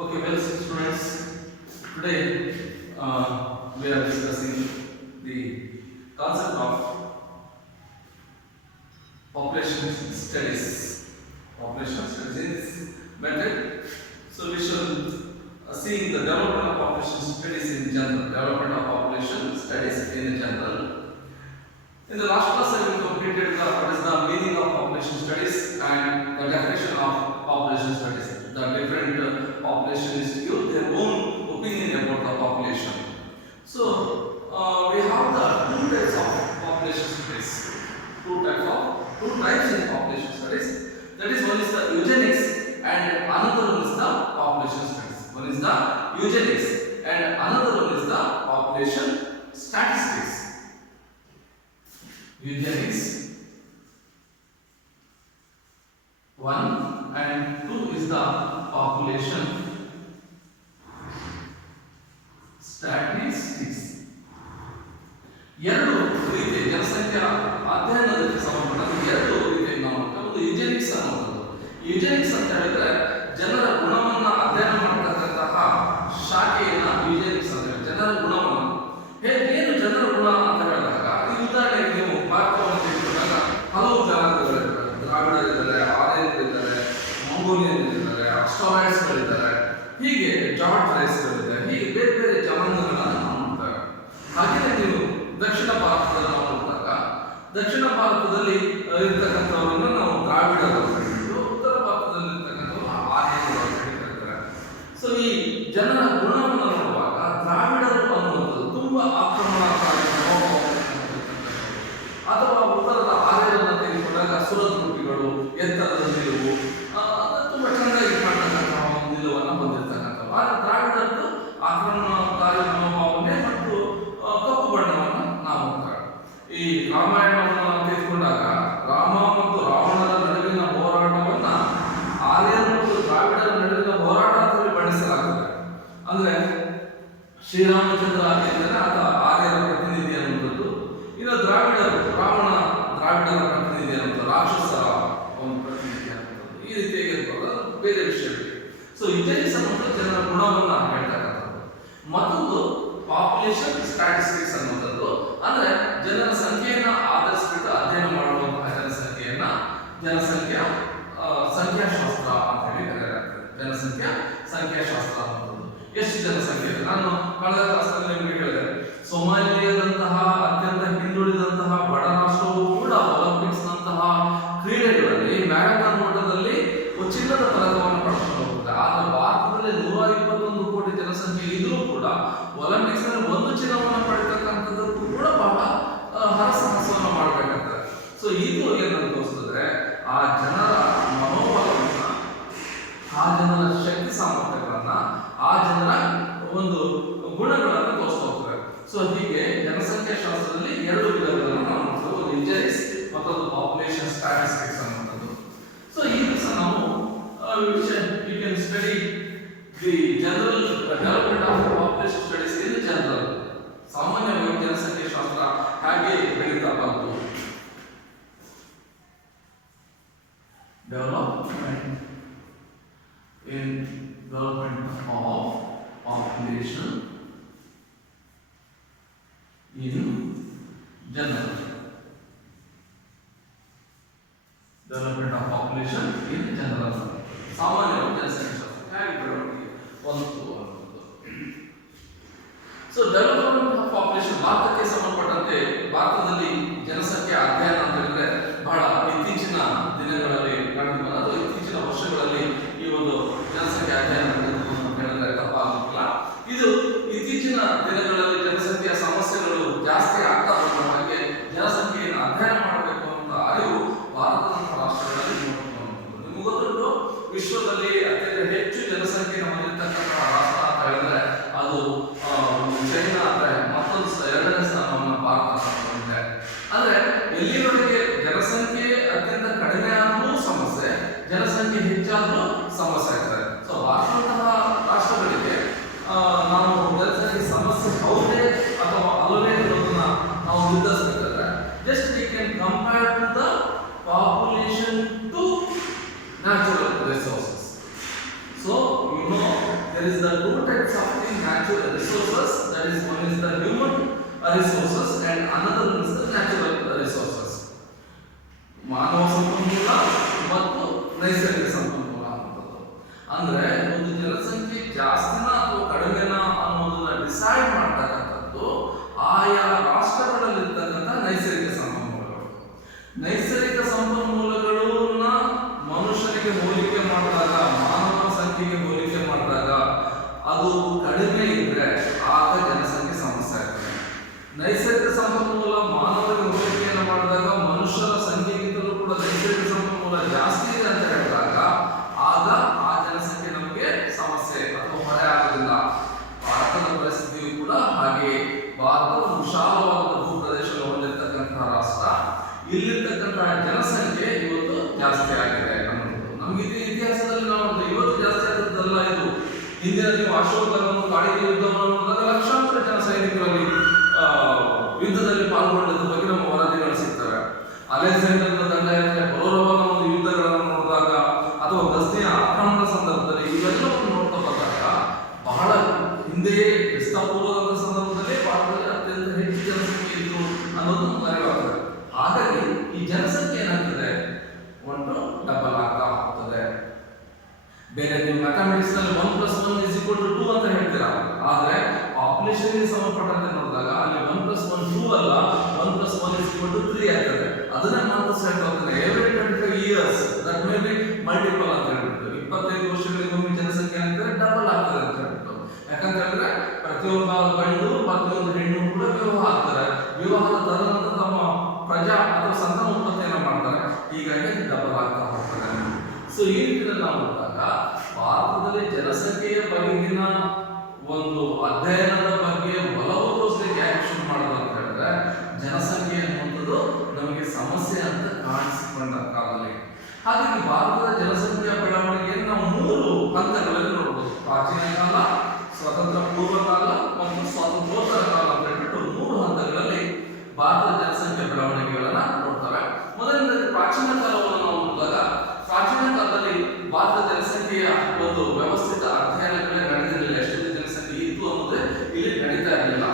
Okay, well, students, today we are discussing the concept of population studies. Population studies is method. So we shall see the development of population studies in general. Development of population studies in general. In the last class, I will completed what is the meaning of population studies and the definition of population studies. The different populations give their own opinion about the population. So we have the two types of population studies. Two types in population studies. That is, one is the eugenics and another one is the population studies. One is the eugenics and another one is the population statistics. Eugenics 1 and 2 is the population statistics. ಎರಡು ರೀತಿಯ ಜನಸಂಖ್ಯಾ ಅಧ್ಯಯನಕ್ಕೆ ಸಂಬಂಧಪಟ್ಟ ಎರಡು ರೀತಿಯ ನಾವು ಒಂದು ಯುಜೆನಿಕ್ಸ್ ಅನ್ನೋದು. ಯುಜೆನಿಕ್ಸ್ ಅಂತ ಹೇಳಿದ್ರೆ ಜನರ ಗುಣವನ್ನ ಅಧ್ಯಯನ ಮಾಡತಕ್ಕಂತಹ ಶಾಖೆಯನ್ನ ಯುಜೆನಿಕ್ಸ್ ಅಂತ ಹೇಳಿ. ಜನರ ಗುಣವನ್ನು ಏನು ಜನರ ಗುಣ ಅಂತ ಹೇಳಿದಾಗ ಈ ಉದಾಹರಣೆಗೆ ನೀವು ಭಾರತವನ್ನು ತೆಗೆದುಕೊಂಡಾಗ ಹಲವು ಜನಾಂಗಗಳಿದ್ದಾರೆ. ದ್ರಾವಿಡರಿದ್ದಾರೆ, ಆರ್ಯರಿದ್ದಾರೆ, ಮಂಗೋಲಿಯನ್ನಿದ್ದಾರೆ, ಅಸ್ಟ್ರಾಲಾಯ್ಡ್ಸ್ಗಳಿದ್ದಾರೆ, ಹೀಗೆ ಜಾರ್ಜ್ ರೈಸ್ಗಳಿದ್ದಾರೆ. ಹೀಗೆ ಬೇರೆ ಬೇರೆ ಜನಾಂಗಗಳನ್ನು ನಾವು ನೋಡ್ತಾರೆ. ಹಾಗೆಯೇ ನೀವು ದಕ್ಷಿಣ ಭಾರತದಲ್ಲಿ ನಾವು ನೋಡಿದಾಗ ದಕ್ಷಿಣ ಭಾರತದಲ್ಲಿ ಇರ್ತಕ್ಕಂಥವರನ್ನು ನಾವು ದ್ರಾವಿಡರು ಅಂತ ಹೇಳಿದ್ದು, ಉತ್ತರ ಭಾರತದಲ್ಲಿ ಇರ್ತಕ್ಕಂಥವರು ಆರ್ಯರು ಅಂತ ಹೇಳ್ತಾರೆ. ಸೊ ಈ ಜನರ ಗುಣವನ್ನು ನೋಡುವಾಗ ದ್ರಾವಿಡರು ಅನ್ನುವಂಥದ್ದು ತುಂಬಾ ಆಕ್ರಮಣಕಾರಿ ಅಥವಾ ಉತ್ತರದ ಆರ್ಯರನ್ನು ತೆಗೆದುಕೊಂಡಾಗ ಸುರದ್ರೂಪಿಗಳು, ಎತ್ತರದ ನಿಲುವು, ತುಂಬಾ ಚೆನ್ನಾಗಿ ಕಾಣತಕ್ಕಂತಹ ಒಂದು ನಿಲುವನ್ನು ಹೊಂದಿರತಕ್ಕಂಥದ್ದು. ಆದರೆ ದ್ರಾವಿಡರದ್ದು ಆಕ್ರಮಣಕಾರಿ ಮನೋಭಾವನೆ ಮತ್ತು ಕಪ್ಪು ಬಣ್ಣವನ್ನು ನಾವು ಈ ರಾಮಾಯಣವನ್ನು ತೆಗೆದುಕೊಂಡಾಗ ರಾಮ ಮತ್ತು ರಾವಣರ ನಡುವಿನ ಹೋರಾಟವನ್ನ ಆರ್ಯರು ಮತ್ತು ದ್ರಾವಿಡರ ನಡುವಿನ ಹೋರಾಟ ಅಂತ ಬಣ್ಣಿಸಲಾಗುತ್ತದೆ. ಅಂದ್ರೆ ಶ್ರೀರಾಮಚಂದ್ರ ಎಂದರೆ ಆತ ಆರ್ಯರ ಪ್ರತಿನಿಧಿ ಅನ್ನುವಂಥದ್ದು, ಇನ್ನು ದ್ರಾವಿಡರು ದ್ರಾವಿಡರ ಪ್ರತಿನಿಧಿ ಅನ್ನುವಂಥ ರಾಕ್ಷಸರ ಒಂದು ಪ್ರತಿನಿಧಿ ಅನ್ನುವಂಥದ್ದು. ಈ ರೀತಿಯಾಗಿ ಬೇರೆ ವಿಷಯಗಳು. ಸೊ ಯುಜೆನಿಕ್ಸ್ ಅನ್ನುವಂಥದ್ದು ಜನರ ಗುಣವನ್ನ ಹೇಳ್ತಕ್ಕಂಥದ್ದು. ಮತ್ತೊಂದು ಪಾಪ್ಯುಲೇಷನ್ ಸ್ಟ್ಯಾಟಿಸ್ಟಿಕ್ಸ್ ಅನ್ನುವಂಥದ್ದು, ಅಂದ್ರೆ ಜನರ ಸಂಖ್ಯೆಯನ್ನ ಆಧರಿಸಿಬಿಟ್ಟು ಅಧ್ಯಯನ ಮಾಡುವಂತಹ ಸಂಖ್ಯಾಶಾಸ್ತ್ರ ಅಂತ ಹೇಳಿ ಕರೆಯಲಾಗ್ತದೆ. ಸಂಖ್ಯಾಶಾಸ್ತ್ರ ಅನ್ನುವಂಥದ್ದು. ಎಷ್ಟು ಜನಸಂಖ್ಯೆ ಇದೆ? ನಾನು ಕಳೆದ ಕ್ಲಾಸ್ನಲ್ಲಿ ನಿಮಗೆ ಹೇಳಿದೆ, ಸೊಮಾಲಿಯಾದಂತಹ ಅತ್ಯಂತ ಹಿಂದುಳಿದಂತಹ ಬಡ ರಾಷ್ಟ್ರವು ಕೂಡ ಒಲಿಂಪಿಕ್ಸ್ ನಂತಹ ಕ್ರೀಡೆಗಳಲ್ಲಿ ಮ್ಯಾರಥಾನ್ ಓಟದಲ್ಲಿ ಚಿನ್ನದ ಪದಕವನ್ನು ಪಡೆದುಕೊಂಡು ಹೋಗುತ್ತದೆ. ಆದರೆ ಭಾರತದಲ್ಲಿ 121 ಕೋಟಿ ಜನಸಂಖ್ಯೆ ಇದ್ರೂ ಕೂಡ ಒಲಿಂಪಿಕ್ಸ್ ನಲ್ಲಿ ಒಂದು ಚಿನ್ನವನ್ನು ಪಡೆಯತಕ್ಕಂಥದ್ದಕ್ಕೂ ಕೂಡ ಬಹಳ ಹರಸಾಹಸವನ್ನು ಮಾಡಬೇಕಾಗ್ತದೆ. ಸೊ ಇದು ಏನನ್ನು ತೋರಿಸ್ತದೆ, ಆ ಜನರ ಮನೋಬಲವನ್ನ, ಆ ಜನರ ಶಕ್ತಿ ಸಾಮರ್ಥ್ಯಗಳನ್ನ, ಆ ಜನರ ಒಂದು ಗುಣಗಳನ್ನು ತೋರಿಸ್ತಾ ಹೋಗ್ತದೆ. ಸೊ ಹೀಗೆ ಜನಸಂಖ್ಯಾ ಶಾಸ್ತ್ರದಲ್ಲಿ ಎರಡು ವಿಧಗಳನ್ನು ನಾವು ನೋಡ್ತೇವೆ. ಒಂದು ಯುಜೆನಿಕ್ಸ್ ಮತ್ತೊಂದು ಪಾಪ್ಯುಲೇಷನ್ ಸ್ಟ್ಯಾಟಿಸ್ಟಿಕ್ಸ್ ಅನ್ನುವಂಥದ್ದು. ಸೊ ಈ ದಿವಸ ನಾವು you can study the general development of population studies in general. ಸಾಮಾನ್ಯವಾಗಿ ಜನಸಂಖ್ಯಾ ಶಾಸ್ತ್ರ ಹಾಗೆ ಬೆಳೀತಾ ಬಂತು. Development of population in general. Development of population in general. ಸಾಮಾನ್ಯವಾಗಿ ಜನಸಂಖ್ಯಾ ಶಾಸ್ತ್ರ ಹೇಗೆ ಬೆಳವಣಿಗೆ ಹೊಂದಿತು ಅನ್ನೋದು. ಸೊ ಡೆವಲಪ್ಮೆಂಟ್ ಆಫ್ ಪಾಪ್ಯುಲೇಷನ್ ಭಾರತಕ್ಕೆ ಸಂಬಂಧಪಟ್ಟಂತೆ ಭಾರತದಲ್ಲಿ ಜನಸಂಖ್ಯೆ ಅಧ್ಯಯನ ಅಂತ ಹೇಳಿದ್ರೆ ಬಹಳ ಇತ್ತೀಚಿನ ದಿನಗಳಲ್ಲಿ ನಡೆದು ಬಂದ ಅಥವಾ ಇತ್ತೀಚಿನ ವರ್ಷಗಳಲ್ಲಿ ಈ ಒಂದು ಜನಸಂಖ್ಯೆ ಅಧ್ಯಯನ ನಡೆದು ಅಂತ ಹೇಳಿದ್ರೆ ತಪ್ಪಾಗಲಿಲ್ಲ. ಇದು ಇತ್ತೀಚಿನ ದಿನಗಳಲ್ಲಿ ಜನಸಂಖ್ಯೆಯ ಸಮಸ್ಯೆಗಳು ಜಾಸ್ತಿ ಆಗ್ತಾ ಬರುವ ಹಾಗೆ ಜನಸಂಖ್ಯೆಯನ್ನು ಅಧ್ಯಯನ ಮಾಡಬೇಕು ಅಂತ ಅರಿವು ಭಾರತದಂತಹ ರಾಷ್ಟ್ರಗಳಲ್ಲಿ ನಿಮಗೆ ಗೊತ್ತುಂಟು, ವಿಶ್ವದಲ್ಲಿ ಅತ್ಯಂತ ಹೆಚ್ಚು ಜನಸಂಖ್ಯೆಯನ್ನು ಹೊಂದಿರತಕ್ಕಂತಹ ರಾಷ್ಟ್ರ ಅಂತ ಹೇಳಿದ್ರೆ ಅದು ಚೈನಾ ಅಂದ್ರೆ ಮತ್ತೊಂದು ಎರಡನೇ ಸ್ಥಾನವನ್ನು ಭಾರತ ಹೊಂದಿದೆ. ಅಂದ್ರೆ ಎಲ್ಲಿವರೆಗೆ ಜನಸಂಖ್ಯೆ ಅತ್ಯಂತ ಕಡಿಮೆ ಆದ್ರೂ ಸಮಸ್ಯೆ, ಜನಸಂಖ್ಯೆ ಹೆಚ್ಚಾದ್ರೂ ಸಮಸ್ಯೆ ಆಗ್ತದೆ. ಸೊ ಭಾರತದಂತಹ ರಾಷ್ಟ್ರಗಳಿಗೆ ನಾವು ಜನಸಂಖ್ಯೆ ಸಮಸ್ಯೆ ಹೌದೇ ಅಥವಾ ಅಲ್ಲವೇ ಅನ್ನೋದನ್ನ ನಾವು ನಿರ್ಧರಿಸಬೇಕಾದ್ರೆ just we can compare to the population to natural resources. So you know types of the natural resources. That is, one is the human resources and another one is the natural resources. ಮಾನವ ಸಂಪನ್ಮೂಲ ಮತ್ತು ನೈಸರ್ಗಿಕ ಸಂಪನ್ಮೂಲ ಅನ್ನೋದು. ಅಂದ್ರೆ ಒಂದು ಜನಸಂಖ್ಯೆ ಜಾಸ್ತಿನ ಅಥವಾ ಕಡಿಮೆನ ಅನ್ನೋದನ್ನ ಡಿಸೈಡ್ ಮಾಡ್ತಕ್ಕಂಥದ್ದು ಆಯಾ ರಾಷ್ಟ್ರಗಳಲ್ಲಿರ್ತಕ್ಕಂಥ ನೈಸರ್ಗಿಕ ಸಂಪನ್ಮೂಲಗಳು. ನೈಸರ್ಗಿಕ ಸಂಪನ್ಮೂಲಗಳನ್ನ ಮನುಷ್ಯರಿಗೆ ಹೋಲಿಕೆ ಮಾಡಿದಾಗ, ಮಾನವ ಸಂಖ್ಯೆಗೆ ಹೋಲಿಕೆ ಮಾಡಿದಾಗ ಅದು ಕಡಿಮೆ ಇದ್ರೆ ಆಗ ಜನಸಂಖ್ಯೆ ಸಮಸ್ಯೆ ಆಗ್ತದೆ. ನೈಸರ್ಗಿಕ ಸಂಪನ್ಮೂಲ ಮಾನವರಿಗೆ ಹೋಲಿಕೆಯನ್ನು ಮಾಡಿದಾಗ ಮನುಷ್ಯರ ಸಂಖ್ಯೆಗಿಂತಲೂ ಕೂಡ ನೈಸರ್ಗಿಕ ಸಂಪನ್ಮೂಲ ಜಾಸ್ತಿ ಇದೆ ಅಂತ ಹೇಳಿದಾಗ ಆಗ ಆ ಜನಸಂಖ್ಯೆ ನಮಗೆ ಸಮಸ್ಯೆ ಅಥವಾ ಹೊರೆ ಆಗೋದಿಲ್ಲ. ಭಾರತದ ಪರಿಸ್ಥಿತಿಯು ಕೂಡ ಹಾಗೆ. ಭಾರತ ಒಂದು ವಿಶಾಲವಾದ ಭೂಪ್ರದೇಶವನ್ನು ಹೊಂದಿರತಕ್ಕಂತಹ ರಾಷ್ಟ್ರ. ಇಲ್ಲಿರ್ತಕ್ಕಂತಹ ಜನಸಂಖ್ಯೆ ಇವತ್ತು ಜಾಸ್ತಿ ಆಗಿದೆ ಅನ್ನೋದು ನಮ್ಗೆ ಇತಿಹಾಸದಲ್ಲಿ ನಾವು ಇವತ್ತು ಜಾಸ್ತಿ ಆದದ್ದಲ್ಲ ಇದು. ಹಿಂದಿನ ನೀವು ಅಶೋಕನನ್ನು ಕಾಡಿಗೆ ಯುದ್ಧವನ್ನು ನೋಡಿದಾಗ ಲಕ್ಷಾಂತರ ಜನ ಸೈನಿಕರಲ್ಲಿ ಯುದ್ಧದಲ್ಲಿ ಪಾಲ್ಗೊಂಡದ ಬಗ್ಗೆ ನಮ್ಮ ವರದಿಗಳು ಸಿಗ್ತವೆ. ಅಲೆಕ್ಸಾಂಡರ್ನ ದಂಡಯಾತ್ರೆ, ಪೌರವನ ಒಂದು ಯುದ್ಧಗಳನ್ನು ನೋಡಿದಾಗ ಅಥವಾ ಗಸ್ನಿಯ ಆಕ್ರಮಣದ ಸಂದರ್ಭದಲ್ಲಿ ಇವೆಲ್ಲವನ್ನು ನೋಡ್ತಾ ಬಂದಾಗ ಬಹಳ ಹಿಂದೆಯೇ ಕ್ರಿಸ್ತಪೂರ್ವದ ಸಂದರ್ಭದಲ್ಲಿ ಭಾರತದಲ್ಲಿ ಅತ್ಯಂತ ಹೆಚ್ಚು ಜನಸಂಖ್ಯೆ ಇತ್ತು ಅನ್ನೋದು ಅರಿವಾಗ್ತದೆ. ಹಾಗಾಗಿ ಈ ಜನಸಂಖ್ಯೆ ಏನಾಗ್ತದೆ, ಒಂದು ಡಬಲ್ ಆಗ್ತಾ ಹೋಗ್ತದೆ. ಬೇರೆ ನೀವು ಮ್ಯಾಥಮೆಟಿಕ್ಸ್ ನಲ್ಲಿ 1+1 = 2 ಅಂತ ಹೇಳ್ತೀರಾ, ಆದ್ರೆ ಪಾಪ್ಯುಲೇಷನ್ ಗೆ ಸಂಬಂಧಪಟ್ಟಂತೆ ನೋಡಿದಾಗ ಅಲ್ಲಿ 1+1 2 ಅಲ್ಲ, 1+1 = 3 ಆಗ್ತದೆ. ಅದನ್ನೇ ಮಾತ್ರ ಸೆಟ್ ಆಗ್ತದೆ. Every 25 years that may be multiple ಅಂತ ಹೇಳ್ಬಿಟ್ಟು 25 ವರ್ಷಗಳಿಗೊಮ್ಮೆ ಜನಸಂಖ್ಯೆ ಏನಾಗ್ತದೆ, ಡಬಲ್ ಆಗ್ತದೆ ಅಂತ ಹೇಳ್ಬಿಟ್ಟು. ಯಾಕಂತ ಹೇಳಿದ್ರೆ ಪ್ರತಿಯೊಬ್ಬ ಗಂಡು ಪ್ರತಿಯೊಂದು ಹೆಣ್ಣು ಕೂಡ ವಿವಾಹ ಆಗ್ತಾರೆ. ವಿವಾಹದ ತದನಂತರ ತಮ್ಮ ಪ್ರಜಾ ಅಥವಾ ಸಂತಾನ ಉತ್ಪತ್ತಿಯನ್ನು ಮಾಡ್ತಾರೆ. ಹೀಗಾಗಿ ಡಬಲ್ ಆಗ್ತಾ ಹೋಗ್ತದೆ. ಸೊ ಈ ನಿಟ್ಟಿನಲ್ಲಿ ನಾವು ನೋಡಿದಾಗ ಭಾರತದಲ್ಲಿ ಜನಸಂಖ್ಯೆಯ ಬಗೆಗಿನ ಒಂದು ಅಧ್ಯಯನದ ಬಗ್ಗೆ ಒಲವು ತೋರಿಸಲಿಕ್ಕೆ ಯಾಕೆ ಶುರು ಮಾಡೋದು ಅಂತ ಹೇಳಿದ್ರೆ ಜನಸಂಖ್ಯೆ ಅನ್ನುವಂಥದ್ದು ನಮಗೆ ಸಮಸ್ಯೆ ಅಂತ ಕಾಣಿಸಿಕೊಂಡ ಕಾಲದಲ್ಲಿ. ಹಾಗಾಗಿ ಭಾರತದ ಜನಸಂಖ್ಯೆಯ ಬೆಳವಣಿಗೆಯನ್ನು ನಾವು 3 ಹಂತಗಳಲ್ಲಿ ನೋಡಬಹುದು. ಪ್ರಾಚೀನ ಕಾಲ, ಸ್ವತಂತ್ರ ಪೂರ್ವ ಕಾಲ ಮತ್ತು ಸ್ವಾತಂತ್ರ್ಯೋತ್ತರ ಕಾಲ ಅಂತ ಹೇಳ್ಬಿಟ್ಟು 3 ಹಂತಗಳಲ್ಲಿ ಭಾರತದ ಜನಸಂಖ್ಯೆ ಬೆಳವಣಿಗೆಗಳನ್ನ ನೋಡ್ತವೆ. ಮೊದಲನೇದಾಗಿ ಪ್ರಾಚೀನ ಕಾಲವನ್ನು ನಾವು ನೋಡಿದಾಗ, ಪ್ರಾಚೀನ ಕಾಲದಲ್ಲಿ ಭಾರತದ ಜನಸಂಖ್ಯೆಯ ಒಂದು ವ್ಯವಸ್ಥಿತ ಅಧ್ಯಯನಗಳೇ ನಡೆದಿರಲಿಲ್ಲ. ಎಷ್ಟು ಜನಸಂಖ್ಯೆ ಇತ್ತು ಅನ್ನೋದೇ ಇಲ್ಲಿ ನಡೀತಾ ಇರಲಿಲ್ಲ.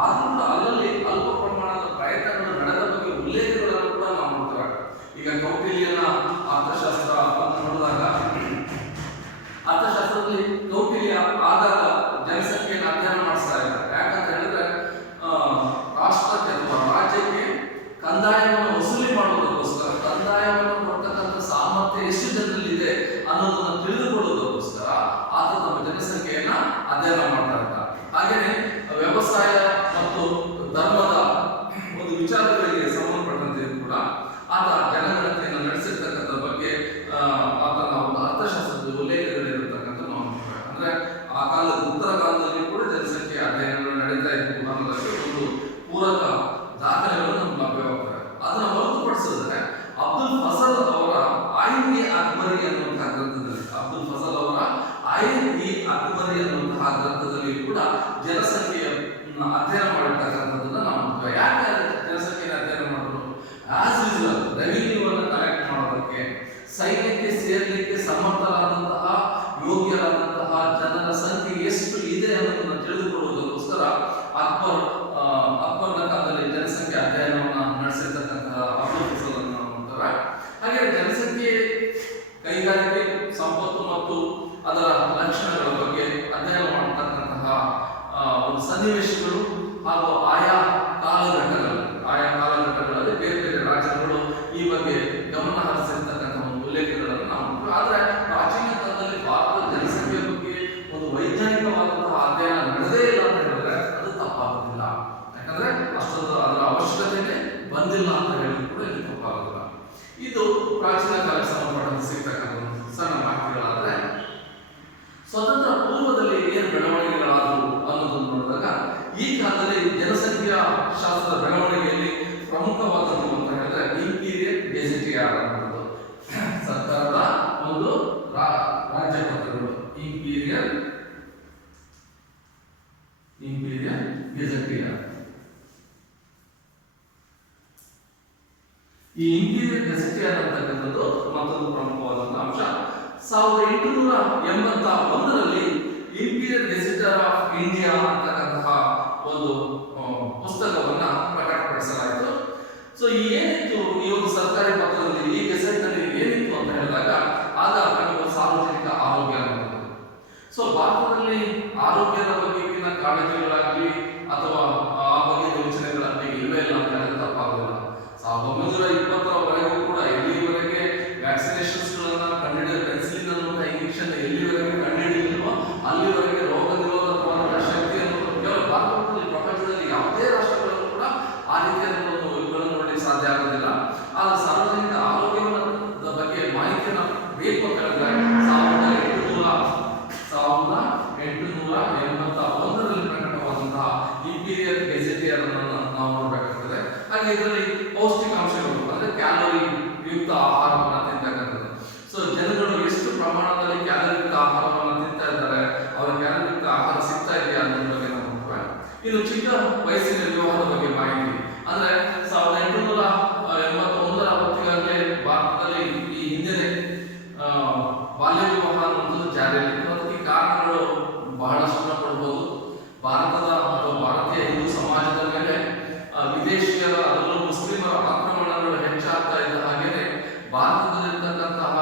ಆದ್ರೂ ಕೂಡ ಅಲ್ಲಲ್ಲಿ ಅಲ್ಪ ಪ್ರಮಾಣದ ಪ್ರಯತ್ನಗಳು ನಡೆದ ಬಗ್ಗೆ ಉಲ್ಲೇಖಗಳನ್ನು ಕೂಡ ನಾವು ನೋಡ್ತೇವೆ. ಈಗ ಕೌಟಿಲ್ಯನ ಅರ್ಥಶಾಸ್ತ್ರ ನೋಡಿದಾಗ, ಅರ್ಥಶಾಸ್ತ್ರದಲ್ಲಿ ಕೌಟಿಲ್ಯ ಆಗಾಗ ಜನಸಂಖ್ಯೆಯನ್ನು ಅಧ್ಯಯನ ಮಾಡಿಸ್ತಾ ಇದ್ದಾರೆ. ಯಾಕಂತ ಹೇಳಿದ್ರೆ ರಾಷ್ಟ್ರಕ್ಕೆ ಅಥವಾ ರಾಜ್ಯಕ್ಕೆ ಕಂದಾಯವನ್ನು ವಸೂಲಿ ಮಾಡುವುದಕ್ಕೋಸ್ಕರ, ಕಂದಾಯವನ್ನು ಕೊಡ್ತಕ್ಕಂಥ ಸಾಮರ್ಥ್ಯ ಎಷ್ಟು ಜನರಲ್ಲಿದೆ ಅನ್ನೋದನ್ನು ತಿಳಿದುಕೊಳ್ಳುವುದಕ್ಕೋಸ್ಕರ ಆತ ನಮ್ಮ ಜನಸಂಖ್ಯೆಯನ್ನ ಅಧ್ಯಯನ ಮಾಡ್ತಾ ಇರ್ತಾರೆ. ಹಾಗೆಯೇ ವ್ಯವಸಾಯ ಮತ್ತು ಧರ್ಮದ ಒಂದು ವಿಚಾರಗಳಿಗೆ ಸಂಬಂಧಪಟ್ಟಂತೆ ಕೂಡ ಆತ ಜನಗಣತಿಯನ್ನು ನಡೆಸಿರ್ತಕ್ಕಂಥ ಬಗ್ಗೆ ಆತನ ಒಂದು ಅರ್ಥಶಾಸ್ತ್ರದ ಉಲ್ಲೇಖಗಳಿರತಕ್ಕಂಥ ನಾವು ನೋಡ್ತೇವೆ. ಅಂದ್ರೆ ಆ ಕಾಲದ ಉತ್ತರ ಕಾಲದಲ್ಲಿ ಕೂಡ ಜನಸಂಖ್ಯೆ ಅಧ್ಯಯನಗಳು ನಡೀತಾ ಇತ್ತು ಅನ್ನೋದಕ್ಕೆ ಒಂದು ಪೂರಕ ದಾಖಲೆಗಳು ನಮ್ಗೆ ಲಭ್ಯವಾಗ್ತವೆ. ಅದನ್ನು ಹೊರತುಪಡಿಸಿದ್ರೆ ಅಬ್ದುಲ್ ಫಜಲ್ ಅವರ ಆಯಿನ್-ಇ-ಅಕ್ಬರಿ ಅನ್ನುವಂತಹ ಗ್ರಂಥದಲ್ಲಿ, ಅಬ್ದುಲ್ ಫಜಲ್ ಅವರ ಆಯಿನ್-ಇ-ಅಕ್ಬರಿ ಅನ್ನುವಂತಹ ಗ್ರಂಥದಲ್ಲಿ ಕೂಡ ಜನಸಂಖ್ಯೆಯನ್ನು ಅಧ್ಯಯನ ಮಾಡಿರ್ತಕ್ಕಂಥದ್ದನ್ನ ನಾವು ನೋಡ್ತೇವೆ. ಯಾಕೆ ಜನಸಂಖ್ಯೆಯನ್ನು ಅಧ್ಯಯನ ಮಾಡೋದು? ಆಸ್ ಯೂಶುವಲ್ ರೆವಿನ್ಯೂವನ್ನು ಕಲೆಕ್ಟ್ ಮಾಡೋದಕ್ಕೆ, ಸೈನ್ಯಕ್ಕೆ ಸೇರಲಿಕ್ಕೆ ಸಮರ್ಥರಾದಂತಹ ಯೋಗ್ಯರಾದಂತಹ ಜನರ ಸಂಖ್ಯೆ ಎಷ್ಟು ಇದೆ ಅನ್ನೋದನ್ನು ತಿಳಿದುಕೊಳ್ಳುವುದಕ್ಕೋಸ್ಕರ ಅಕ್ಬರ್ನ ಕಾಲದಲ್ಲಿ ಜನಸಂಖ್ಯೆ ಅಧ್ಯಯನವನ್ನು ನಡೆಸಿರ್ತಕ್ಕಂತಹ ಅಬ್ದುಲ್ ಫಜಲ್ ಅನ್ನು ನಾವು ನೋಡ್ತೇವೆ. ಹಾಗೆ ಜನಸಂಖ್ಯೆ, ಕೈಗಾರಿಕೆ, ಸಂಪತ್ತು ಮತ್ತು ಅದರ ಲಕ್ಷಣಗಳ ಬಗ್ಗೆ ಅಧ್ಯಯನ ಮಾಡತಕ್ಕಂತಹ ಒಂದು ಸನ್ನಿವೇಶಗಳು ಹಾಗೂ ಆಯಾ ಕಾಲಘಟ್ಟಗಳಲ್ಲಿ ಬೇರೆ ಬೇರೆ ರಾಜ್ಯಗಳು ಈ ಬಗ್ಗೆ ಗಮನ ಹರಿಸಿರ್ತಕ್ಕಂಥ ಒಂದು ಉಲ್ಲೇಖಗಳನ್ನು ನಾವು ನೋಡ್ತೇವೆ. ಆದ್ರೆ ಪ್ರಾಚೀನ ಕಾಲದಲ್ಲಿ ಭಾರತದ ಜನಸಂಖ್ಯೆ ಬಗ್ಗೆ ಒಂದು ವೈಜ್ಞಾನಿಕವಾದಂತಹ ಅಧ್ಯಯನ ನಡೆದೇ ಇಲ್ಲ ಅಂತ ಹೇಳಿದ್ರೆ ಅದು ತಪ್ಪಾಗುತ್ತಿಲ್ಲ. ಯಾಕಂದ್ರೆ ಅಷ್ಟೊಂದು ಅದರ ಅವಶ್ಯಕತೆನೇ ಬಂದಿಲ್ಲ ಅಂತ ಹೇಳಿದ್ರು ಕೂಡ ಇದು ತಪ್ಪಾಗುತ್ತಿಲ್ಲ. ಇದು ಪ್ರಾಚೀನ ಕಾಲಕ್ಕೆ ಸಂಬಂಧಪಟ್ಟಂತೆ ಸಿಗ್ತಕ್ಕಂಥ ಸಣ್ಣ ಮಾಹಿತಿಗಳಾದ್ರೆ, ಸ್ವತಂತ್ರ ಪೂರ್ವದಲ್ಲಿ ಏನು ಬೆಳವಣಿಗೆಗಳಾದವು ಅನ್ನೋದನ್ನು ನೋಡಿದಾಗ ಈ ಕಾಲದಲ್ಲಿ ಜನಸಂಖ್ಯಾ ಶಾಸ್ತ್ರದ ಬೆಳವಣಿಗೆಯಲ್ಲಿ ಪ್ರಮುಖವಾದದ್ದು ಅಂತ ಹೇಳಿದ್ರೆ ಇಂಪೀರಿಯಲ್ ಗೆಜೆಟಿಯರ್ ಅನ್ನೋದು ಸರ್ಕಾರದ ಒಂದು ರಾಜ್ಯಪತ್ರಗಳು. Imperial gazetteer. ಈ ಇಂಪೀರಿಯಲ್ ಗೆಜೆಟಿಯರ್ ಅಂತಕ್ಕಂಥದ್ದು ಮತ್ತೊಂದು ಪ್ರಮುಖವಾದಂತಹ ಅಂಶ. 1881ರಲ್ಲಿ ಇಂಪೀರಿಯಲ್ ಗೆಜೆಟರ್ ಆಫ್ ಇಂಡಿಯಾ ಅಂತಕ್ಕಂತಹ ಒಂದು ಪುಸ್ತಕವನ್ನ ಪ್ರಕಟಪಡಿಸಲಾಯಿತು. ಸೊ ಏನಿತ್ತು ಈ ಒಂದು ಸರ್ಕಾರಿ ಪತ್ರದಲ್ಲಿ, ಈ ಗೆಜೆಟ್ ನಲ್ಲಿ ಏನಿತ್ತು ಅಂತ ಹೇಳಿದಾಗ, ಆಗ ನಮಗೆ ಸಾರ್ವಜನಿಕ ಆರೋಗ್ಯ ಅನ್ನೋದು. ಸೊ ಭಾರತದಲ್ಲಿ ಆರೋಗ್ಯದ ಬಗೆಗಿನ ಕಾಳಜಿಗಳಾಗಲಿ ಅಥವಾ ಆ ಬಗ್ಗೆ ಯೋಚನೆಗಳಾಗಲಿ ಇಲ್ಲವೇ ಇಲ್ಲ ಅಂತ ಹೇಳಿದ್ರೆ ತಪ್ಪಾಗಲ್ಲ. 1920ರವರೆಗೂ ಕೂಡ ಎಲ್ಲಿವರೆಗೆ ವ್ಯಾಕ್ಸಿನೇಷನ್ಸ್ ಗಳನ್ನ ಕಂಡುಹಿಡಿದ, ಪೆನ್ಸಿಲಿನ್ ಅನ್ನುವಂತಹ ಇಂಜೆಕ್ಷನ್ ಎಲ್ಲಿವರೆಗೆ ಕಂಡುಹಿಡಿದಿಲ್ವೋ ಅಲ್ಲಿವರೆಗೆ ರೋಗ ನಿರೋಧಕವಾದ ಶಕ್ತಿ ಅನ್ನೋದು ಕೇವಲ ಭಾರತದಲ್ಲಿ, ಪ್ರಪಂಚದಲ್ಲಿ ಯಾವುದೇ ರಾಷ್ಟ್ರಗಳಲ್ಲೂ ಕೂಡ ಆ ರೀತಿಯಾದ ಇವುಗಳನ್ನು ನೋಡಲಿಕ್ಕೆ ಸಾಧ್ಯ ಆಗೋದಿಲ್ಲ. ಆದ್ರೆ ಸಾರ್ವಜನಿಕ ಆರೋಗ್ಯದ ಬಗ್ಗೆ ಮಾಹಿತಿಯನ್ನು ಬೇಕು ಅಂತ ಹೇಳಿದ್ರೆ 1881ರಲ್ಲಿ ಪ್ರಕಟವಾದಂತಹ ಇಂಪೀರಿಯಲ್ ಗೆಜೆಟಿಯರ್ ಅನ್ನು ನಾವು ನೋಡಬೇಕಾಗ್ತದೆ. ಹಾಗೆ ಇದರಲ್ಲಿ ಪೌಷ್ಟಿಕಾಂಶಗಳು ಅಂದ್ರೆ ಕ್ಯಾಲೋರಿ ಯುಕ್ತ ಆಹಾರವನ್ನು ತಿಂತಕ್ಕಂಥದ್ದು. ಸೊ ಜನಗಳು ಎಷ್ಟು ಪ್ರಮಾಣದಲ್ಲಿ ಕ್ಯಾಲೋರಿ ಯುಕ್ತ ಆಹಾರವನ್ನು ತಿಂತಾ ಇದ್ದಾರೆ, ಅವರ ಕ್ಯಾಲೋರಿ ಯುಕ್ತ ಆಹಾರ ಸಿಗ್ತಾ ಇದೆಯಾ ಅನ್ನೋದ್ರ ಬಗ್ಗೆ ನಾವು ನೋಡ್ತೇವೆ. ಇನ್ನು ಚಿಕ್ಕ ವಯಸ್ಸಿನ ವಿವಾಹದ ಬಗ್ಗೆ ಮಾಹಿತಿ ಅಂದ್ರೆ 1881ರ ಹೊತ್ತಿಗಾಗಲೇ ಭಾರತದಲ್ಲಿ ಈ ಹಿಂದೆ ಬಾಲ್ಯ ವಿವಾಹ ಅನ್ನೋದು ಜಾರಿಯಲ್ಲಿತ್ತು. ಅದಕ್ಕೆ ಕಾರಣಗಳು ಬಹಳಷ್ಟು ಕೊಡಬಹುದು. ಭಾರತದ ಅಥವಾ ಭಾರತೀಯ ಹಿಂದೂ ಸಮಾಜದ ಮೇಲೆ ವಿದೇಶಿಯರ, ಅದರಲ್ಲೂ ಮುಸ್ಲಿಮರ ಆಕ್ರಮಣಗಳು ಹೆಚ್ಚಾಗ್ತಾ ಇದ್ದ ಹಾಗೇನೆ ಭಾರತದಲ್ಲಿರ್ತಕ್ಕಂತಹ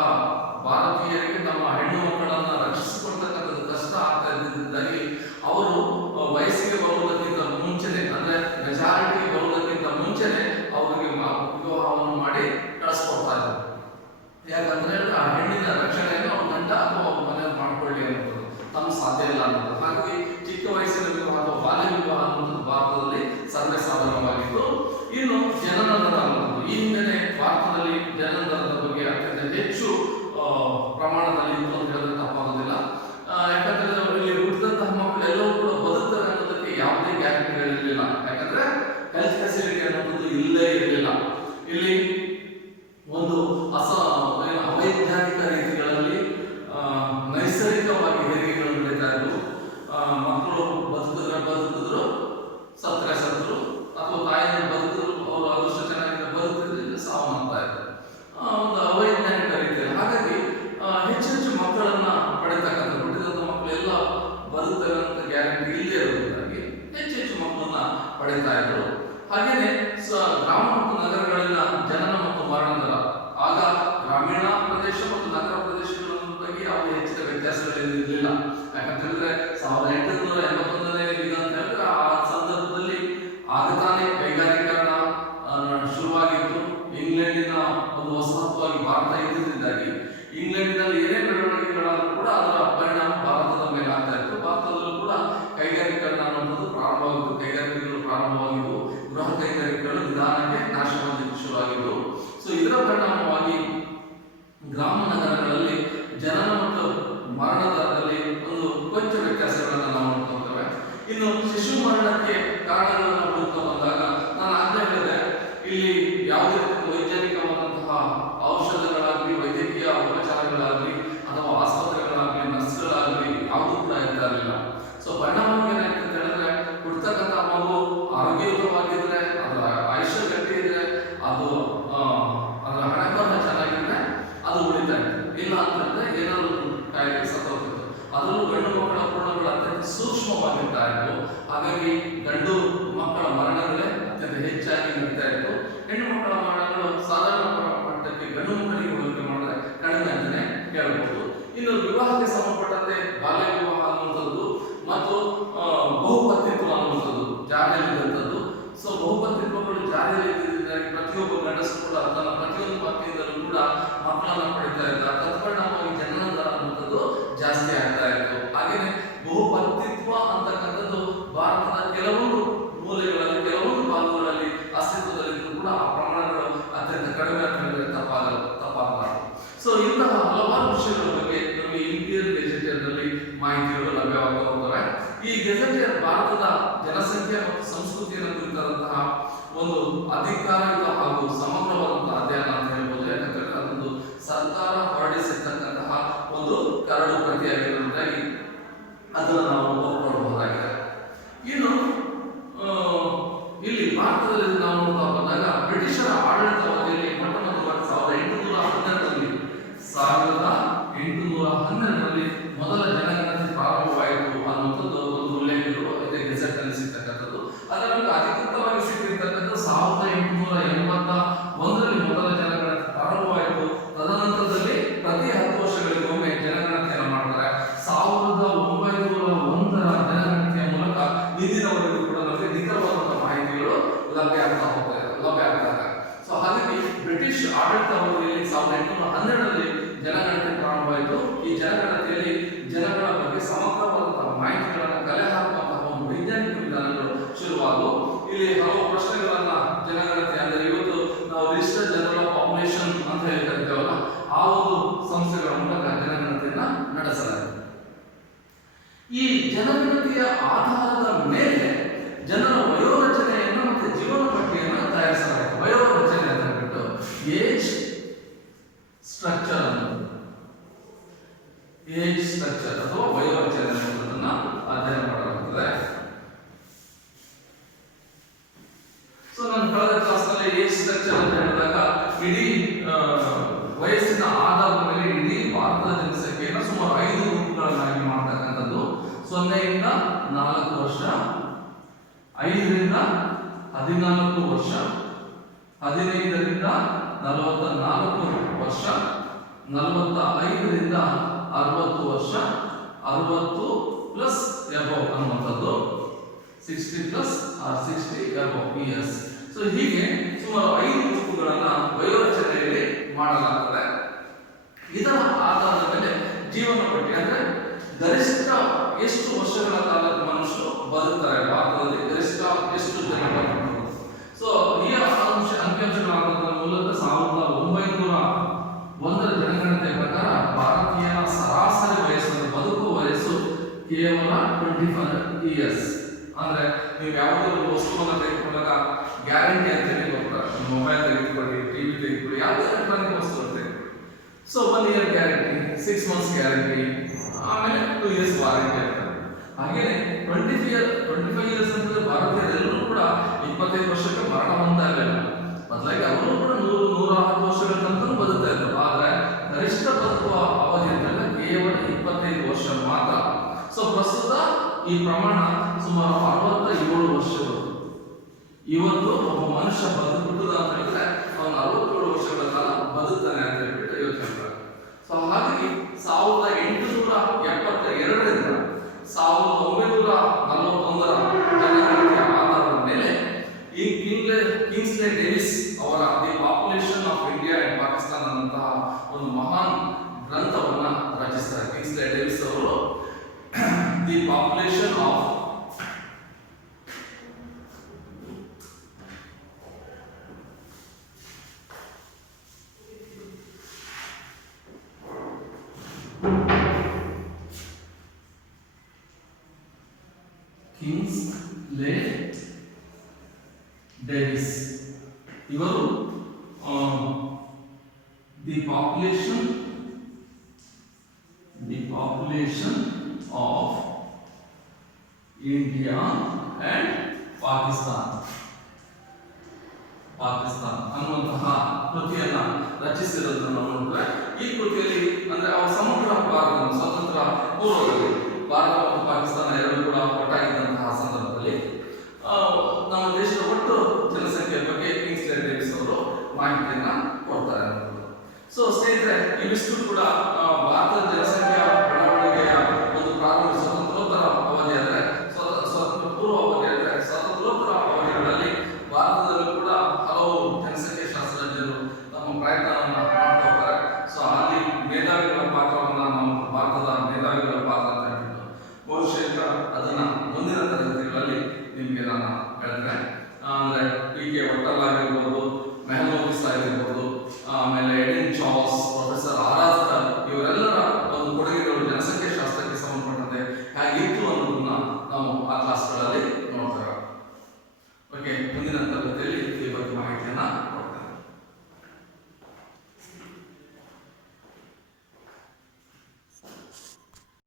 ಭಾರತೀಯರಿಗೆ ತಮ್ಮ ಹೆಣ್ಣು ಮಕ್ಕಳನ್ನ ರಕ್ಷಿಸಿಕೊಳ್ತಕ್ಕಂಥದ್ದು ಕಷ್ಟ ಆಗ್ತಾ ಇದ್ದಿದ್ದಾಗಿ ಅವರು ವಯಸ್ಸಿಗೆ ಬರುವುದಕ್ಕಿಂತ ಮುಂಚೆನೆ, ಅಂದ್ರೆ ಮೆಜಾರಿಟಿಗೆ ಬರುವುದಕ್ಕಿಂತ ಮುಂಚೆನೆ ಅವರಿಗೆ ವಿವಾಹವನ್ನು ಮಾಡಿ ಕಳಿಸ್ಕೊಡ್ತಾ ಇದ್ದಾರೆ. ಯಾಕಂದ್ರೆ ಆ ಹೆಣ್ಣಿನ ರಕ್ಷಣೆಯನ್ನು ಅವ್ರ ಗಂಡ ಅಥವಾ ಮನೆಯಲ್ಲಿ ಮಾಡ್ಕೊಳ್ಳಿ ಅನ್ನೋದು ತಮ್ಮ ಸಾಧ್ಯ ಇಲ್ಲ ಅನ್ನೋದು. ಹಾಗಾಗಿ ಚಿಕ್ಕ ವಯಸ್ಸಿನ ವಿವಾಹ ಅಥವಾ ಬಾಲ್ಯ ವಿವಾಹ ಅನ್ನೋದು ಭಾರತದಲ್ಲಿ ಸರ್ವೇ ಸಾಧಾರಣವಾಗಿತ್ತು. ಇನ್ನು ಜನನ ದರ ಅನ್ನೋದು ಈ ಹಿಂದೆ ಭಾರತದಲ್ಲಿ ಜನನ ದರದ ಬಗ್ಗೆ ಅತ್ಯಂತ ಹೆಚ್ಚು ಪ್ರಮಾಣದಲ್ಲಿ ಇತ್ತು ಅಂತ ಹೇಳಿದ್ರೆ ತಪ್ಪಾಗೋದಿಲ್ಲ. ಯಾಕಂದ್ರೆ ಅವರಲ್ಲಿ ಹುಟ್ಟಿದಂತಹ ಮಕ್ಕಳು ಎಲ್ಲವೂ ಕೂಡ ಬದುಕ್ತಾರೆ ಅನ್ನೋದಕ್ಕೆ ಯಾವುದೇ ಗ್ಯಾರಂಟಿಗಳಿರಲಿಲ್ಲ. ಯಾಕಂದ್ರೆ ಹೆಲ್ತ್ ಫೆಸಿಲಿಟಿ ಅನ್ನೋದು ಇಲ್ಲೇ ಇರಲಿಲ್ಲ. ಇಲ್ಲಿ ಒಂದು ಅವೈಜ್ಞಾನಿಕ ರೀತಿಗಳಲ್ಲಿ ನೈಸರ್ಗಿಕವಾಗಿ ಹೆರಿಗೆಗಳು ನಡೀತಾ ಇದ್ವು. ಮಕ್ಕಳು ಬದುಕಿದ್ರು, ಸತ್ತರೆ ಸತ್ರು, ಅಥವಾ ತಾಯಿನ ಬದುಕಿದ್ರು, ಅವರು ಅದೃಷ್ಟ ಚೆನ್ನಾಗಿದ್ರೆ ಬದುಕಿದ್ರಿಂದ ಸಾವನ್ನಪ್ತಾ ಇದ್ರು. ಒಂದು ಅವೈಜ್ಞಾನಿಕ ರೀತಿಯಲ್ಲಿ. ಹಾಗಾಗಿ ಹೆಚ್ಚು ಮಕ್ಕಳನ್ನ ಪಡಿತಕ್ಕಂಥ, ಹುಟ್ಟಿದಂಥ ಮಕ್ಕಳು ಎಲ್ಲ ಬದುಕ್ತಾರೆ ಅಂತ ಗ್ಯಾರಂಟಿ ಇಲ್ಲದೆ ಇರೋದ್ರಿಂದಾಗಿ ಹೆಚ್ಚು ಮಕ್ಕಳನ್ನ ಪಡಿತಾ ಇದ್ರು. ಹಾಗೇನೆ ಗ್ರಾಮ ಮತ್ತು ನಗರಗಳಿನ ಜನನ ಮತ್ತು ಮರಣ ದರ, ಆಗ ಗ್ರಾಮೀಣ ಪ್ರದೇಶ ಮತ್ತು ನಗರ ಪ್ರದೇಶಗಳ ಬಗ್ಗೆ ಯಾವುದೇ ಹೆಚ್ಚಿನ ವ್ಯತ್ಯಾಸಗಳಿರಲಿಲ್ಲ. ಯಾಕಂತಂದ್ರೆ 1881ನೇ ಈಗ ಅಂತ ಹೇಳಿದ್ರೆ ಆ ಸಂದರ್ಭದಲ್ಲಿ ಆಗತಾನೆ ಕೈಗಾರಿಕರಣ ಶುರುವಾಗಿತ್ತು. ಇಂಗ್ಲೆಂಡಿನ ಒಂದು ವಸಾಹತುವಾಗಿ ಭಾರತ ಇದ್ದಿದ್ದಾಗಿ ಇಂಗ್ಲೆಂಡಿನಲ್ಲಿ ಏನೇ ಬೆಳವಣಿಗೆಗಳಾದರೂ ಕೂಡ ಅದರ ಪರಿಣಾಮ ಭಾರತದ ಮೇಲೆ ಆಗ್ತಾ ಇತ್ತು. ಭಾರತದಲ್ಲೂ ಕೂಡ ಕೈಗಾರಿಕರಣ ಅನ್ನೋದು ಪ್ರಾರಂಭವಾಗಿತ್ತು. ಕೈಗಾರಿಕೆಗಳು ಪ್ರಾರಂಭವಾಗಿದ್ದವು. ಗೃಹ ಕೈಗಾರಿಕೆಗಳು ನಿಧಾನಕ್ಕೆ ನಾಶವಾಗಲಿಕ್ಕೆ ಶುರುವಾಗಿದ್ದವು. ಸೊ ಇದರ ಪರಿಣಾಮವಾಗಿ ಗ್ರಾಮ ನಗರಗಳಲ್ಲಿ ಜನನ ಮತ್ತು ಮರಣ ದರದಲ್ಲಿ ಒಂದು ಕೊಂಚ ವ್ಯತ್ಯಾಸಗಳನ್ನು ನಾವು ನೋಡ್ಕೊಳ್ತೇವೆ. ಇನ್ನು ಶಿಶು ಮರಣಕ್ಕೆ ಕಾರಣಗಳನ್ನು ಹುಡುಕ್ತಾ ಬಂದಾಗ ನಾನು ಆಗಲೇ ಹೇಳಿದೆ, ಇಲ್ಲಿ ಯಾವುದೇ ವೈಜ್ಞಾನಿಕವಾದಂತಹ ಔಷಧಗಳಾಗಲಿ, ವೈದ್ಯಕೀಯ ಉಪಚಾರಗಳಾಗಲಿ ಅಥವಾ ಆಸ್ಪತ್ರೆಗಳಾಗಲಿ, ನರ್ಸ್ಗಳಾಗಲಿ ಯಾವುದೂ ಕೂಡ ಇರ್ತಾ ಇರಲಿಲ್ಲ. ಸೊ ಪರಿಣಾಮ ಏನಾಯ್ತು ಅಂತ ಹೇಳಿದ್ರೆ, ಹುಡ್ತಕ್ಕಂಥ ಮಗು ಆರೋಗ್ಯಯುತವಾಗಿದ್ರೆ, ಅದರ ಆಯುಷ್ಯ ಗಟ್ಟಿ ಇದ್ರೆ, ಅದು ಅದರ ಹಣಕಾಸು ಚೆನ್ನಾಗಿದ್ರೆ ಅದು ಉಳಿತಾ ಇತ್ತು. ಇಲ್ಲ ಅಂತಂದ್ರೆ ಏನಾದ್ರು ಕಾಯಿಲೆ ಸತ್ತೋಗ್ತಿತ್ತು. ಅದರಲ್ಲೂ ಗಂಡು ಮಕ್ಕಳ ಪೂರ್ಣಗಳು ಅತ್ಯಂತ ಸೂಕ್ಷ್ಮವಾಗಿರ್ತಾ ಇತ್ತು. ಹಾಗಾಗಿ ಗಂಡು ಮಕ್ಕಳ ಮರಣಗಳೇ ಅತ್ಯಂತ ಹೆಚ್ಚಾಗಿ ನಡೀತಾ ಇತ್ತು. ಹೆಣ್ಣು ಮಕ್ಕಳ ಮರಣಗಳು ಸಾಧಾರಣ ಮಟ್ಟಕ್ಕೆ ಗಂಡು ಮಕ್ಕಳಿಗೆ ಹೋಲಿಕೆ ಮಾಡಿದ್ರೆ ಕಡಿಮೆ ಅಂತಾನೆ ಹೇಳ್ಬೋದು. ಇನ್ನು ವಿವಾಹಕ್ಕೆ ಸಂಬಂಧಪಟ್ಟಂತೆ ಬಾಲ್ಯ ವಿವಾಹ ಅನ್ನುವಂಥದ್ದು ಮತ್ತು ಬಹುಪತ್ನಿತ್ವ ಅನ್ನುವಂಥದ್ದು ಜಾರಿಯಲ್ಲಿದ್ದಂಥದ್ದು. ಸೊ ಬಹುಪತ್ನಿತ್ವಗಳು ಜಾರಿಯಲ್ಲಿದ್ದಾಗ ಪ್ರತಿಯೊಬ್ಬ ಗಂಡಸು ಕೂಡ ತನ್ನ ಪ್ರತಿಯೊಂದು ಪತ್ನಿಯಿಂದಲೂ ಕೂಡ ಮಕ್ಕಳನ್ನ ಪಡಿತಾ ಇದ್ದ. ತತ್ಪರಿಣಾಮವಾಗಿ ಜನನ ದರ ಅನ್ನುವಂಥದ್ದು ಜಾಸ್ತಿ ಆಗ್ತಾ ಇತ್ತು. ಹಾಗೇನೆ ಬಹುಪತ್ನಿತ್ವ ಅಂತಕ್ಕಂಥದ್ದು ಭಾರತದ ಕೆಲವೊಂದು ಮೂಲೆಗಳಲ್ಲಿ, ಕೆಲವೊಂದು ಭಾಗಗಳಲ್ಲಿ ಅಸ್ತಿತ್ವದಲ್ಲಿದ್ದು ಕೂಡ ಆ ಪ್ರಮಾಣಗಳು ಅತ್ಯಂತ ಕಡಿಮೆ ಅಂತ ತಪ್ಪಾಗಬಾರದು. ಸೊ ಇಂತಹ ಹಲವಾರು ವಿಷಯಗಳ ಬಗ್ಗೆ ನಮಗೆ ಇಂಪೀರಿಯಲ್ ಗೆಜೆಟಿಯರ್ನಲ್ಲಿ ಮಾಹಿತಿಗಳು ಲಭ್ಯವಾಗ್ತಾ ಹೋಗ್ತವೆ. ಈ ಗೆಜೆಟಿಯರ್ ಭಾರತದ ಜನಸಂಖ್ಯೆ ಮತ್ತು ಸಂಸ್ಕೃತಿಯನ್ನು ಕುರಿತಾದಂತಹ ಒಂದು ಅಧಿಕಾರಿಕ ಹಾಗೂ ಸಮಗ್ರವಾದಂತಹ ಅಧ್ಯಯನ ಅಂತ ಹೇಳ್ಬೋದು. ಯಾಕಂದ್ರೆ ಅದೊಂದು ಸರ್ಕಾರ ಹೊರಡಿಸಿರ್ತಕ್ಕಂತಹ ಒಂದು ಕರಡು ಪ್ರತಿಯಾಗಿರುವುದಾಗಿ ಅದನ್ನು ನಾವು ಒಪ್ಪಿಕೊಳ್ಳಬಹುದಾಗಿದೆ. ಇನ್ನು ಇಲ್ಲಿ ಭಾರತದಲ್ಲಿ ನಾವು ನೋಡ್ತಾ ಬಂದಾಗ ಬ್ರಿಟಿಷರ ಆಡಳಿತಾವಧಿಯಲ್ಲಿ ಮೊಟ್ಟ ಮೊದಲ 1812ರಲ್ಲಿ ಮೊದಲ ಜನಗಣತಿ ಪ್ರಾರಂಭವಾಯಿತು ಇರ್ತಕ್ಕಂಥದ್ದು. ಆದರೆ ನಮಗೆ ಅಧಿಕೃತವಾಗಿ ಸಿಕ್ಕಿರ್ತಕ್ಕಂಥ 1881ರಲ್ಲಿ ಮೊದಲ ಜನಗಣತಿ ಪ್ರಾರಂಭವಾಯಿತು. ತದನಂತರದಲ್ಲಿ ಪ್ರತಿ 10 ವರ್ಷಗಳಿಗೊಮ್ಮೆ ಜನಗಣತಿಯನ್ನು ಮಾಡ್ತಾರೆ. 1901ರ ಜನಗಣತಿಯ ಮೂಲಕ ಇಂದಿನವರೆಗೂ ಕೂಡ ನಮಗೆ ನಿಖರವಾದಂತಹ ಮಾಹಿತಿಗಳು ಲಭ್ಯ ಆಗ್ತಾ ಇದೆ. ಸೊ ಹಾಗಾಗಿ ಬ್ರಿಟಿಷ್ ಆಡಳಿತ ಅವಧಿಯಲ್ಲಿ 1812ರಲ್ಲಿ ಜನಗಣತಿ ಪ್ರಾರಂಭವಾಯಿತು. ಈ ಜನಗಣತಿಯಲ್ಲಿ ಜನಗಳ ಬಗ್ಗೆ ಸಮಗ್ರವಾದಂತಹ ಮಾಹಿತಿಗಳನ್ನು ಕಲೆ ಹಾಕುವಂತಹ ಒಂದು ವೈಜ್ಞಾನಿಕ ವಿಧಾನಗಳು ಶುರುವಾದವು. ಇಲ್ಲಿ ಹಲವು ಪ್ರಶ್ನೆಗಳನ್ನ ಜನಗಣತಿ ಅಂದರೆ ಇವತ್ತು ನಾವು ರಿಜಿಸ್ಟರ್ ಜನರಲ್ ಆಫ್ ಪಾಪ್ಯುಲೇಷನ್ ಅಂತ ಹೇಳಿ ಕರಿತೇವಲ್ಲ, ಆ ಒಂದು ಸಂಸ್ಥೆಗಳ ಮೂಲಕ ಜನಗಣತಿಯನ್ನ ನಡೆಸಲಾಗಿದೆ. ಈ ಜನಗಣತಿಯ ಆಧಾರದ ಮೇಲೆ ಜನರ ವಯೋರಚನೆಯನ್ನು ಮತ್ತು ಜೀವನ ಪಟ್ಟಿಯನ್ನು ತಯಾರಿಸಲಾಗಿದೆ. ವಯೋರಚನೆ ಅಂತ ಹೇಳ್ಬಿಟ್ಟು ಏಜ್ ಸ್ಟ್ರಕ್ಚರ್ ಅಥವಾ ವಯೋರಚನೆ ಅನ್ನೋದನ್ನ ಅಧ್ಯಯನ ಮಾಡಲಾಗುತ್ತದೆ. ಸೊ ನಾನು ಕಳೆದ ಕ್ಲಾಸ್ನಲ್ಲಿ ಏಜ್ ಸ್ಟ್ರಕ್ಚರ್ ಅಂತ ಹೇಳಿದಾಗ ಇಡೀ ವಯಸ್ಸಿನ ಆಧಾರದ ಮೇಲೆ ಇಡೀ ಭಾರತದ ಜನಸಂಖ್ಯೆಯನ್ನು ಸುಮಾರು 5 ಗುಂಪುಗಳನ್ನಾಗಿ ಮಾಡತಕ್ಕಂಥದ್ದು. 0 ರಿಂದ 4 ವರ್ಷ, 5 ರಿಂದ 14 ವರ್ಷ, 15 ರಿಂದ 44 ವರ್ಷ, 45 ರಿಂದ 60 ವರ್ಷ, 60 ಪ್ಲಸ್ ಎಬವ್ ಅನ್ನುವಂಥದ್ದು, 60 plus or 60 above years. So ಹೀಗೆ ಸುಮಾರು 5 ಗುಂಪುಗಳನ್ನು ವಯೋರಚನೆಯಲ್ಲಿ ಮಾಡಲಾಗುತ್ತದೆ. ಇದರ ಆಧಾರದ ಮೇಲೆ ಜೀವನ ಪಟ್ಟಿ ಅಂದ್ರೆ ಗರಿಷ್ಠ ಎಷ್ಟು ವರ್ಷಗಳ ಕಾಲ ಮನುಷ್ಯರು ಬದುಕ್ತಾರೆ, ಭಾರತದಲ್ಲಿ ಗರಿಷ್ಠ ಎಷ್ಟು ಜನ ಬದುಕಬಹುದು. ಸೊ ಈ ಅಂಕಿಅಂಶಗಳಾದ ಮೂಲಕ 1901ರ ಜನಗಣತಿಯ ಪ್ರಕಾರ ಭಾರತೀಯನ ಸರಾಸರಿ ವಯಸ್ಸು ಬದುಕುವ ವಯಸ್ಸು ಕೇವಲ 25 ಇಯರ್ಸ್. ಅಂದ್ರೆ ನೀವು ಯಾವುದೋ ಒಂದು ವಸ್ತುವನ್ನು ತೆಗೆದುಕೊಂಡಾಗ ಗ್ಯಾರಂಟಿ ಅಂತ ಹೇಳಿ ಕೊಡ್ತಾರೆ. ಮೊಬೈಲ್ ತೆಗೆದುಕೊಳ್ಳಿ, ಟಿವಿ ತೆಗೆದುಕೊಳ್ಳಿ, ಯಾವುದೇ ಎಲೆಕ್ಟ್ರಾನಿಕ್ ವಸ್ತು ತೆಗೆದುಕೊಳ್ಳಿ. So 1 year guarantee, 6 months guarantee, ಆಮೇಲೆ 2 ಇಯರ್ಸ್ ವಾರಂಟಿ ಅಂತ. ಹಾಗೇನೆ 25 ಇಯರ್ಸ್ ಅಂತಂದ್ರೆ ಭಾರತೀಯರೆಲ್ಲರೂ ಕೂಡ 25 ವರ್ಷಕ್ಕೆ ಮರಣ ಹೊಂದ್ತಾ ಇರಲಿಲ್ಲ. ಬದಲಾಗಿ ಅವರು ಕೂಡ 100-110 ವರ್ಷಗಳ ತನಕ ಬದುಕ್ತಾ ಇದ್ರು. ಆದ್ರೆ ಗರಿಷ್ಠ ಬದುಕುವ ಅವಧಿ ಅಂತಂದ್ರೆ ಕೇವಲ 25 ವರ್ಷ ಮಾತ್ರ. ಸೊ ಪ್ರಸ್ತುತ ಈ ಪ್ರಮಾಣ ಸುಮಾರು 67 ವರ್ಷಗಳು. ಇವತ್ತು ಒಬ್ಬ ಮನುಷ್ಯ ಬದುಕುತ್ತದೆ ಅಂತ ಹೇಳಿದ್ರೆ ಅವನು 67 ವರ್ಷಗಳ ಕಾಲ ಬದುಕ್ತಾನೆ ಅಂತ ಹೇಳ್ಬಿಟ್ಟು ಯೋಚನೆ ಮಾಡ್ತಾರೆ. ಸೊ ಹಾಗಾಗಿ 1872ರಿಂದ 1941ರ ಜನಗಣತಿಯ ಆಧಾರದ ಮೇಲೆ ಈ ಕಿಂಗ್ಸ್ಲೆ ಡೇವಿಸ್ ಅವರ the population of India and Pakistan ಅಂತಹ ಒಂದು ಮಹಾನ್ ಗ್ರಂಥವನ್ನ ರಚಿಸ್ತಾರೆ. ಕಿಂಗ್ಸ್ಲೆ ಡೇವಿಸ್ ಅವರು the population of Kingsley Davis ಇವರು the population of India and Pakistan ಅನ್ನುವಂತಹ ಕೃತಿಯನ್ನ ರಚಿಸಿರೋದನ್ನು ನೋಡಿದ್ರೆ, ಈ ಕೃತಿಯಲ್ಲಿ ಅಂದ್ರೆ ಅವರ ಸಮಗ್ರ ಭಾರತ ಸ್ವತಂತ್ರ ಪೂರ್ವದಲ್ಲಿ